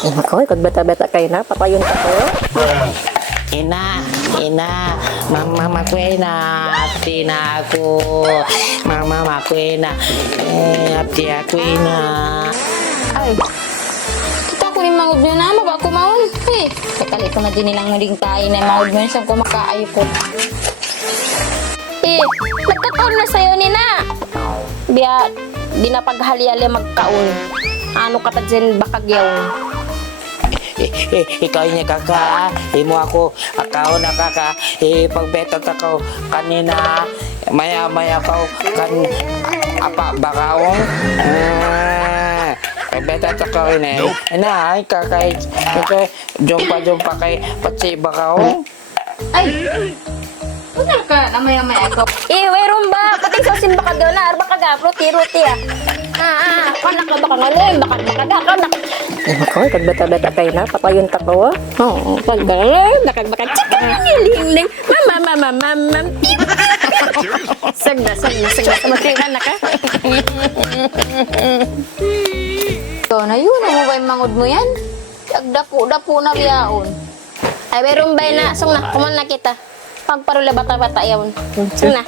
Koy, kag bata-bata kayo na, papayon ka ko. Ina, mama makwena, tina ako, mama makwena, abdi ako ina. Ay, kita ko rin mangod nyo na, maba ako maon. Eh, tekali ko na din nilang muling tayo na mangod nyo sa kumakaayo ko. Eh, nagkataon na sa'yo ni na. Biya, di na paghali-hali magkaon. Ano ka ta dyan bakagyaw? Ikaw niya kaka, mo ako, akaw na kaka, pagbetot ako kanina, maya ko kan apa bakaong. Pagbetot ako ini. Ay kaka, jumpa kay patsi bakaong. Ay! Punta ka na maya-maya ako. Weron ba? Kating sa simba ka doon na, arba ka ga, ruti ah. Kanak ka baka ngayon, baka ga, kanak. Koy, kag bata-bata kayo na, papayon ka ko. Oo, pagdalang, baka chika, ling-ling. Mama, sagda, makihan na ka. So, na yun, ano ba yung mangod mo yan? Agdapo na biyaon. Ay, meron ba na, sung na, kuman na kita. Pagparula bata-bata yawn. Sung na.